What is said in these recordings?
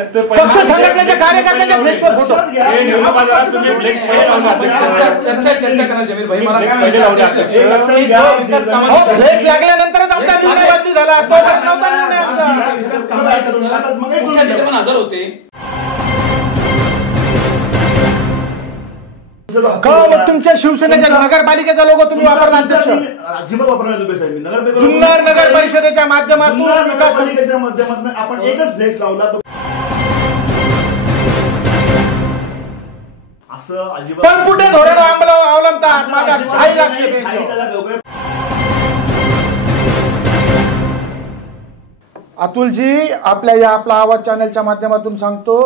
पक्ष संघटनेच्या कार्यकर्त्यांच्या फ्लेक्सवर फोटो हे फ्लेक्स. चर्चा चर्चा करा जमीर भाई फ्लेक्स की हो फ्लेक्स लागल्यानंतरच आमचा निर्णय झाला तो हजर होते मग तुमच्या शिवसेनेच्या नगरपालिकेचा लोगो तुम्ही वापरला अध्यक्ष अजिबात वापरला साहेब नगर जुन्नर नगर परिषदेच्या माध्यमातून विकास आपण एकच फ्लेक्स लावला असं अजिबात पण कुठे धोरण अवलंबतात माझ्या काही अतुलजी आपल्या या आपला आवाज चॅनलच्या माध्यमातून सांगतो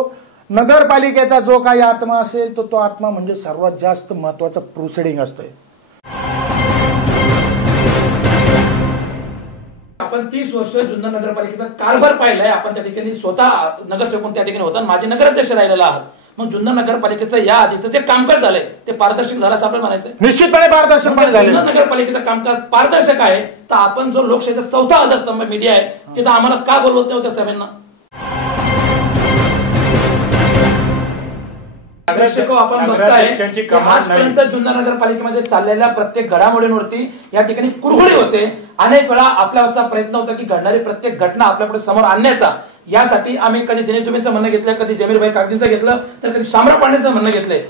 नगरपालिकेचा जो काही आत्मा असेल तो तो आत्मा म्हणजे सर्वात जास्त महत्वाचं प्रोसिडिंग असतंय. आपण तीस वर्ष जुन्नर नगरपालिकेचा कारभार पाहिलाय. आपण त्या ठिकाणी स्वतः नगरसेवक म्हणून त्या ठिकाणी होता आणि माझे नगराध्यक्ष राहिलेला आहात. मग जुन्नर नगरपालिकेचं या आधीचं जे कामकाज झालंय ते पारदर्शक झालं असं आपल्याला म्हणायचं निश्चितपणे पारदर्शकपणे जुन्नर झाले नगरपालिकेचं कामकाज पारदर्शक आहे तर आपण जो लोकशाहीचा चौथा आधारस्तंभ मीडिया आहे तिथं आम्हाला का बोलवत नाही होत्या सभेंना? आपण बघताय. आजपर्यंत जुन्नर नगरपालिकेमध्ये चाललेल्या प्रत्येक घडामोडींवरती या ठिकाणी कुरघोडी होते. अनेक वेळा आपल्याचा प्रयत्न होता की घडणारी प्रत्येक घटना आपल्यापुढे समोर आणण्याचा. यासाठी आम्ही कधी दिनेश दुबेचं म्हणणं घेतलं कधी जमीरभाई कागदीचं घेतलं तर कधी शामराव पांडेचं म्हणणं घेतलंय.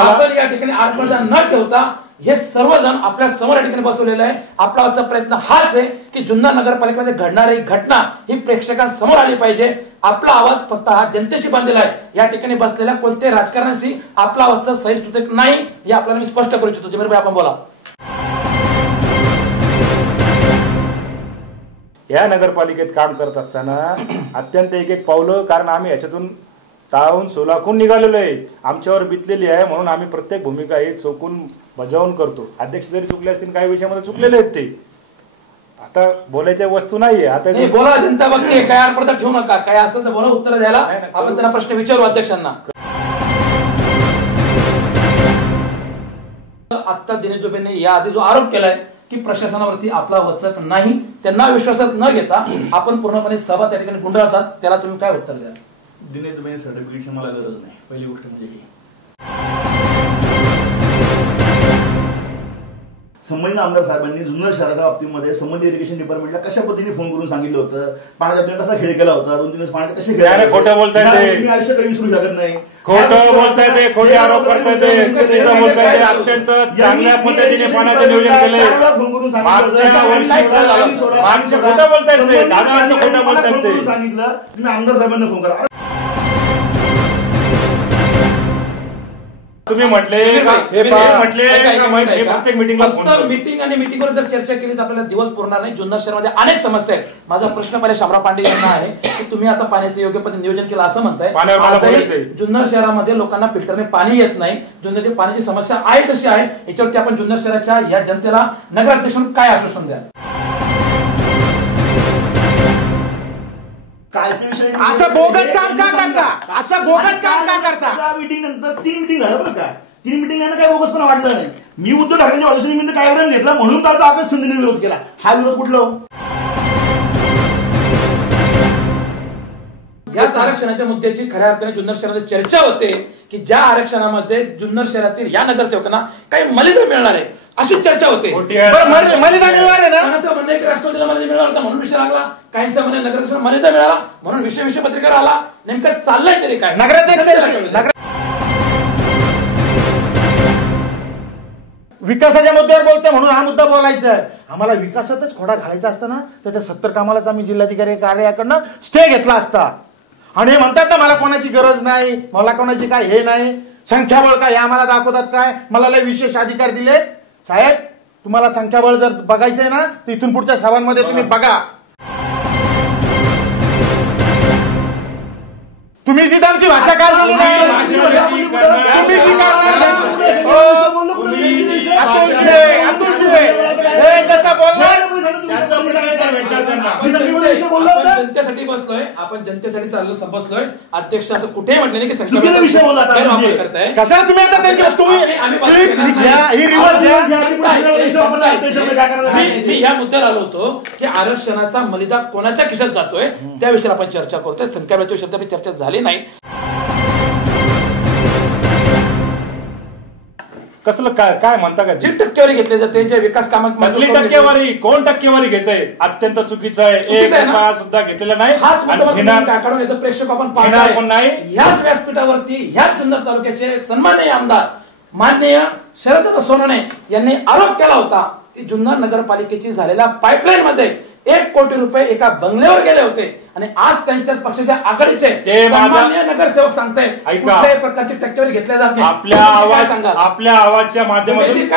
आपण या ठिकाणी आत्मदान न ठेवता हे सर्वजण आपल्यासमोर या ठिकाणी बसवलेलं आहे. आपला आजचा प्रयत्न हाच आहे की जुन्नर नगरपालिकेमध्ये घडणारी घटना ही प्रेक्षकांसमोर आली पाहिजे. आपला आवाज फक्त हा जनतेशी बांधलेला आहे. या ठिकाणी बसलेल्या कोणत्याही राजकारणाशी आपला आवाजचा सुतेक नाही हे आपल्याला मी स्पष्ट करू इच्छितो. जमीर भाई आपण बोला. या नगरपालिकेत काम करत असताना अत्यंत एक एक पावलं कारण आम्ही याच्यातून ताळून सोलाखून निघालेलो आहे. आमच्यावर बितलेली आहे म्हणून आम्ही प्रत्येक भूमिका ही चोकून बजावून करतो. अध्यक्ष जरी चुकले असतील काही विषयामध्ये चुकलेले आहेत ते. आता बोलायच्या वस्तू नाहीये. आता बोला जनता बघते काय अर्पता ठेवू नका. काय असेल तर बोला उत्तर द्यायला. आपण त्यांना प्रश्न विचारू अध्यक्षांना. आता दिनेश जोबेंनी या आधी जो आरोप केलाय की प्रशासनावरती आपला वचक नाही त्यांना विश्वासात न घेता आपण पूर्णपणे सभा त्या ठिकाणी गुंडाळतात त्याला तुम्ही काय उत्तर द्या दिनेश सर्टिफिकेटची मला गरज नाही. पहिली गोष्ट म्हणजे ही. संबंधित आमदार साहेबांनी जुन्नर शहराच्या बाबतीमध्ये संबंधित इरिगेशन डिपार्टमेंटला कशा पद्धतीने फोन करून सांगितलं होतं? पाण्याच्या बाबतीने कसा खेळ केला होता? दोन तीन दिवस पाण्यात कसे खेळ खोटं बोलताय. मी आयुष्य काही विसरू शकत नाही. खोटं बोलताय ते खोटे आरोप करताय बोलताय अत्यंत चांगल्या पद्धतीने पाण्याचं नियोजन केलंय. मागच्या वर्षी मागच्या खोटं बोलतायत ते. दादा खोटं बोलतायत ते. सांगितलं. तुम्ही आमदार साहेबांना फोन करा. तुम्ही म्हटले. म्हटले. प्रत्येक मिटिंगला फक्त. मीटिंग आणि मीटिंगवर जर चर्चा केली तर आपल्याला दिवस पुरणार नाही जुन्नर शहरामध्ये अनेक समस्या आहेत माझा प्रश्न पहिले शामराव पांडे यांना आहे की तुम्ही आता पाण्याचं योग्य पद्धतीने नियोजन केलं असं म्हणताय. जुन्नर शहरामध्ये लोकांना फिल्टरने पाणी येत नाही जुन्नरची पाण्याची समस्या आहे तशी आहे याच्यावरती आपण जुन्नर शहराच्या या जनतेला नगराध्यक्ष काय आश्वासन द्याल असं बोगस काम का करता? असं बोगस काम का करता? मीटिंग नंतर तीन मीटिंग झालं बरं का तीन मीटिंग काही बोगस पण वाटलं नाही मी उद्धव ठाकरेंच्या वाढदिवशी निमित्त कार्यक्रम घेतला म्हणून तर आकाश शिंदेने विरोध केला हा विरोध कुठला हो? याच आरक्षणाच्या मुद्द्याची खऱ्या अर्थाने जुन्नर शहरामध्ये चर्चा होते की ज्या आरक्षणामध्ये जुन्नर शहरातील या नगरसेवकांना काही मलिदा मिळणार आहे अशी चर्चा होते. मलिदा मिळणार आहे ना? कोणाचं म्हणणं राष्ट्रवादीला मिळाला होता म्हणून विषय लागला. काहींचं म्हणणं आहे नगराध्यक्ष मलिदा मिळाला. म्हणून विषय विषय पत्रिकेवर आला. नेमकं चाललंय तरी काय? नगराध्यक्ष विकासाच्या मुद्द्यावर बोलतोय म्हणून हा मुद्दा बोलायचा आहे. आम्हाला विकासातच खोडा घालायचा असता ना तर त्या सत्तर कामालाच आम्ही जिल्हाधिकारी कार्यालयाकडनं स्टे घेतला असता. आणि हे म्हणतात ना मला कोणाची गरज नाही मला कोणाची काय हे नाही. संख्याबळ काय हे आम्हाला दाखवतात काय? मला लय विशेष अधिकार दिले साहेब तुम्हाला संख्याबळ जर बघायचंय ना तर इथून पुढच्या सभांमध्ये तुम्ही बघा. तुम्ही जी आमची भाषा काय दिली नाही तुम्ही जी करणार नाही. हो, अतुल जुळे, अतुल जुळे. हे जसं बोलणार त्याचा प्रतिकार भेटला त्यांना. मी संख्येमध्ये विषय बोललो आपण होतो. जनतेसाठी मी बसलोय आपण जनतेसाठी चाललो बसलोय अध्यक्ष असं कुठेही म्हटलं नाही की चुकीचा विषय बोलला आता गैरवापर. करताय. कशाला तुम्ही आता त्यांची तुम्ही आम्ही- आम्ही घ्या नाही. ही रिवर्स आपण- काय करायला मी- या मुद्द्यावर आलो होतो की आरक्षणाचा मलिदा कोणाच्या खिशात जातोय? त्या विषयावर आपण चर्चा करतोय. संख्याबळाच्या आपली चर्चा झाली नाही. कसलं काय काय म्हणता का? जी टक्केवारी घेतली जाते जे विकास कामात कसली टक्केवारी? कोण टक्केवारी घेते अत्यंत चुकीचं आहे. एक? रुपया सुद्धा घेतलेला नाही. प्रेक्षक आपण पण नाही. ह्याच व्यासपीठावरती ह्याच जुन्नर तालुक्याचे सन्माननीय आमदार माननीय शरद सोनवणे यांनी आरोप केला होता की जुन्नर नगरपालिकेची झालेल्या पाईपलाईन मध्ये एक कोटी रुपये एका बंगल्यावर गेले होते. आणि आज त्यांच्याच पक्षाच्या आघाडीचे नगरसेवक सांगताय ऐका. कुठल्याही प्रकारची टक्केवारी घेतल्या जात आपल्या आवाज आपल्या आवाजच्या माध्यमातून